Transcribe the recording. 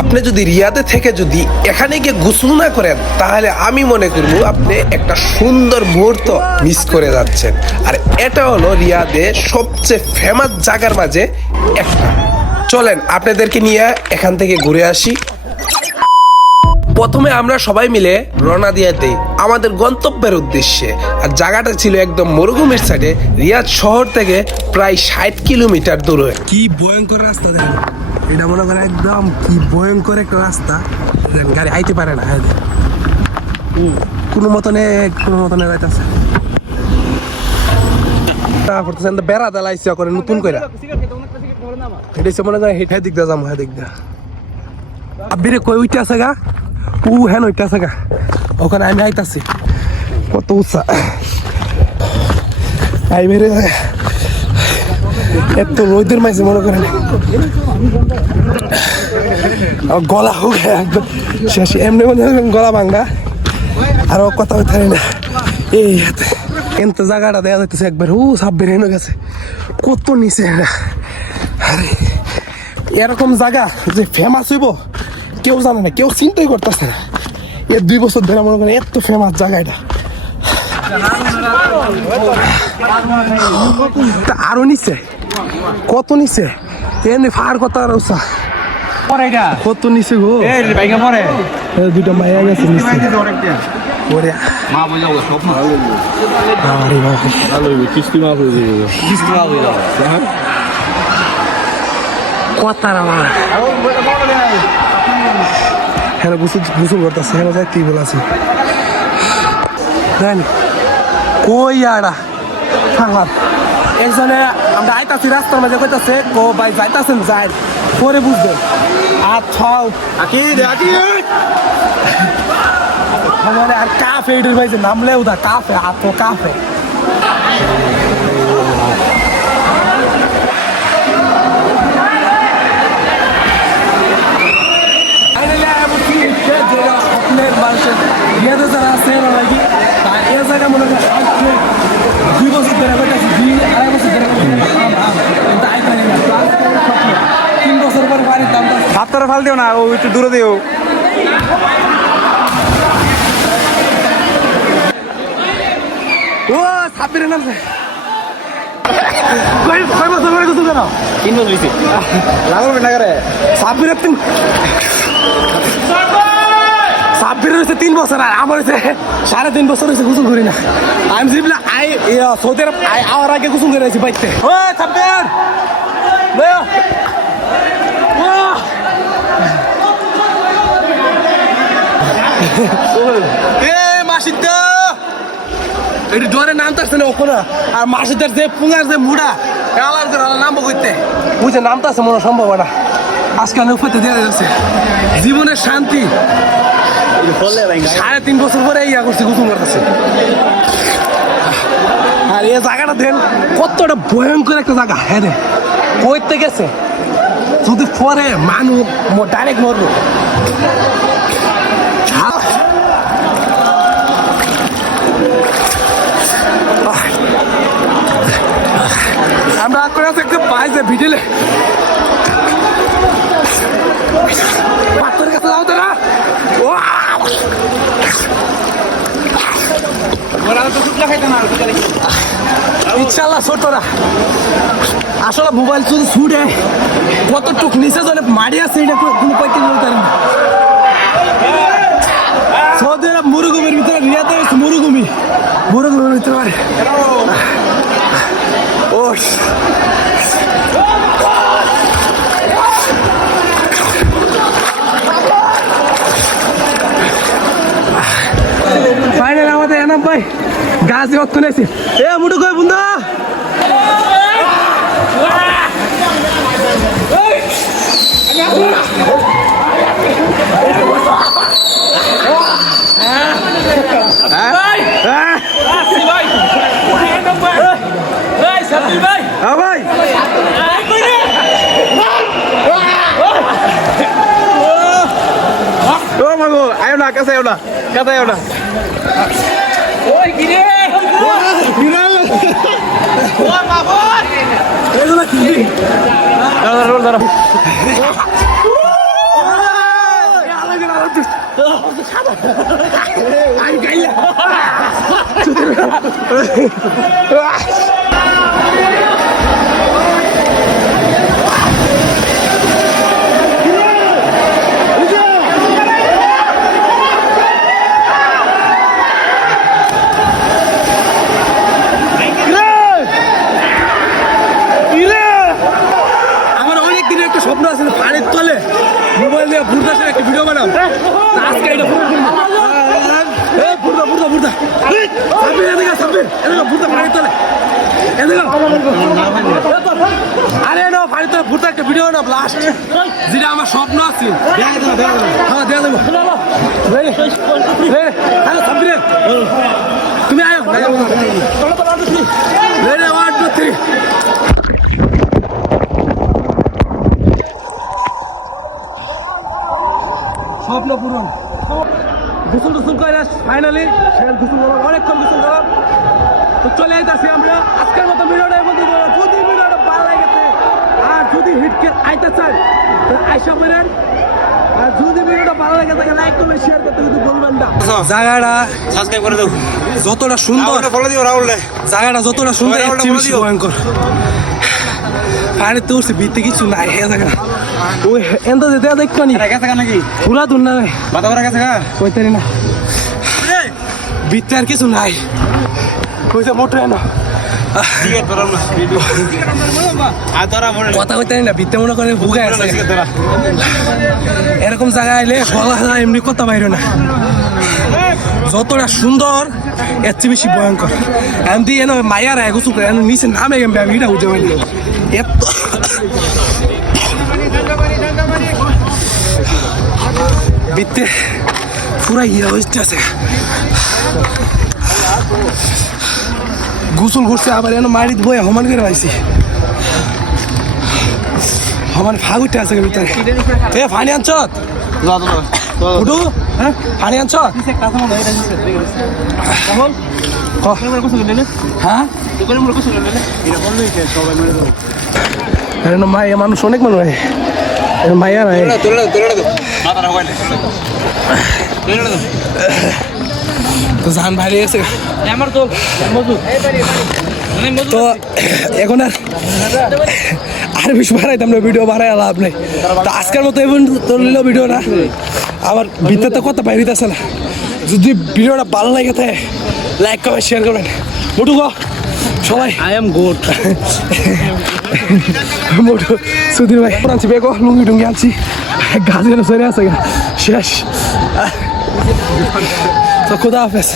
আপনি যদি রিয়াদে থেকে যদি এখানে গিয়ে গোসল না করেন, তাহলে আমি মনে করব আপনি একটা সুন্দর মুহূর্ত মিস করে যাচ্ছেন। আর এটা হলো রিয়াদে সবচেয়ে ফেমাস জায়গার মাঝে একটা। চলেন, আপনাদেরকে নিয়ে এখান থেকে ঘুরে আসি। প্রথমে আমরা সবাই মিলে রওনা দিয়ে দেই আমাদের গন্তব্যের উদ্দেশ্যে। আর জায়গাটা ছিল একদম মরুভূমির সাইডে রিয়াদ শহর থেকে প্রায় ষাট কিলোমিটার দূরে। কি ভয়ঙ্কর রাস্তা দেখেন। এটা মনে করেন একদম কি ভয়ঙ্কর একটা রাস্তা। গাড়ি আইতে পারে না হ্যাঁ। কোনো মতনে কোনো মতনে যাইতেছে। করতেছেন বেড়া দালাইছে নতুন মনে যাম আবিরে কই আছে গা? উ হ্যাঁ উঠতে আছে গা। ওখানে আমি আইতাছি। কত উৎসাহ আই বেরে এত রোদের মাঝে মনে করেন। গলা হোক একদম। শেষ এমনি মনে হয় গলা ভাঙ্গা আর ও কথা থাকে না। এই হাতে। কিন্তু জায়গাটা দেওয়া যাইতেছে একবার। ও, সাব্বির এনে গেছে। কত নিচে এটা আরে, এরকম জায়গা যে ফেমাস হইব। কেউ জানে না কেউ চিন্তাই করতেছে না। এ দুই বছর ধরে মনে করেন এত ফেমাস জায়গা এটা। আরও নিচে। কত নিচে? এমনি ফার কত আর পরে কত নিচে গো? এ মায়া গেছে নিচে। ওরে মা বলে সব না আরে বাবা। কিস্তি মাছ হয়ে কিস্তি মা বলে। কত আমার? হ্যাঁ গুসল গুসল করতেছে হ্যাঁ যাই কি বলাছি? দেন কই আড়া? ফাঙ্গাত একজনে আমরা আইতাছি রাস্তার মাঝে কইতাছে কো ভাই যাইতাছেন যাই পরে বুঝবেন আর ছাও আকি দে আকি আর কাফে এটার ভাই যে নামলে উদা কাফে আতো কাফে স্বপ্নের মানুষের বিয়েতে যারা আছে এরা নাকি তার এ জায়গা মনে হয় আজকে দুই বছর ধরে করতেছি দুই আড়াই বছর ধরে করতেছি কিন্তু আই পারি না তো আজকে আমার স্বপ্ন। তিন বছর পর বাড়ির দামটা ফাল দিও না ও একটু দূরে দিও। ও নাম কয় বছর তিন বছর হয়েছে লাগবে না করে। সাব্বিরের তিন সাব্বিরের হচ্ছে তিন বছর আর আমার হচ্ছে সাড়ে তিন বছর হয়েছে গোসল করি না। আমি আই সৌদি আরব আই আওয়ার আগে গোসল করে আছি বাইতে। ও সাব্বির! এ মাসিদা এটি ডরে নাম তো আসছে না ওখানে। আর মাসিদের যে পুঙার যে মুড়া আলার করে আলার নাম করতে বুঝে নাম তো আছে মনে সম্ভব না। আজকে অনেক উপরে দিয়ে যাচ্ছে জীবনের শান্তি। সাড়ে তিন বছর পরে ইয়া করছে গুতুম করতেছে আর এই জায়গাটা দেন কতটা ভয়ঙ্কর একটা জায়গা। হ্যাঁ রে, কইতে গেছে, যদি পরে মানুষ ডাইরেক্ট মরবো ভিডিলে পাথরের কাছে আসলে মোবাইল শুধু ছুটে। কতটুক নিচে জলে মারি আছে, এটা কোনো- কইতে বলতে না। ভিতরে রিয়াতে মরুভূমি ভিতরে ভাই। ও ফাইনাল আমাদের ভাই গাছ রক্ত নেছি এ মুটু কই বুন্দা হ্যাঁ ভাই। ও মাগো আয়ো না কাছে আয়ো না কাছে আয়ো না কি দাঁড়া দাঁড়া দাঁড়া আমি গাইলা ভুলটা সাব্বির এদিকে সাব্বির। এদিকে ভুলটা পানির তলে। এদিকে আরে না পানির তলে ভুলটা একটা ভিডিও বানাম লাস্ট যেটা আমার স্বপ্ন আছে। হ্যাঁ দেয়া দেবো। গোসল টোসল করে ফাইনালি গোসল করলাম অনেকক্ষণ গোসল করলাম তো চলে আইতাছি আমরা। আজকের মতো ভিডিওটা দিলাম। যদি ভিডিওটা ভালো লাগেছে আর যদি হিটকে আইতে চান তাহলে আইসা করেন আর যদি ভিডিওটা ভালো লাগে তাহলে লাইক কমেন্ট শেয়ার করতে কিন্তু বলবেন না। জায়গাটা সাবস্ক্রাইব করে দাও যতটা সুন্দর ফলো দিও রাহুল জায়গাটা যতটা সুন্দর সবাই ভয়ঙ্কর পানিতে উঠছে ভিত্তি কিছু নাই ওই এন্দ যেতে দেখতো নি? নাকি? পুরা দূর না বাতা করা গেছে গা? কইতারি না। ভিত্তি আর কিছু নাই কইতে মোটে না টিকেট ধরাম না। আর কথা কইতারি না ভিত্তি মনে করে ধরা এরকম জায়গায় গলা এমনি কথা বাইরে না। যতটা সুন্দর এর চেয়ে বেশি ভয়ঙ্কর। এখন দিয়ে এনে মায়ার চুপ এখন নিচে নামে গেম আমি এটা বুঝে পাইনি এত বিত্তে পুরা ইয়া হইতে আছে গোসল করছে আবার এনে মারিত বই সমান করে পাইছি। সমান ফাগ উঠে আছে ভিতরে। এ উঠু। হ্যাঁ? আনছত ক। হ্যাঁ? মানুষ অনেক মানুষ তো জান ভাই গেছে। আমার তো মজু তো এখন আর আর বেশি বাড়াইতাম না ভিডিও বাড়াই লাভ নেই। তো আজকের মতো এবং তোলিল ভিডিও না আমার ভিতরে তো কথা বাইরে আছে না? যদি ভিডিওটা ভালো লাগে থাকে লাইক কমেন্ট শেয়ার করবেন। মোটু গো সবাই। I am good Motu Sudhir ভাই আনছি বেগো লুঙ্গি টুঙ্গি আনছি। গাছের সরে আছে। শেষ। তো খুদা হাফেজ।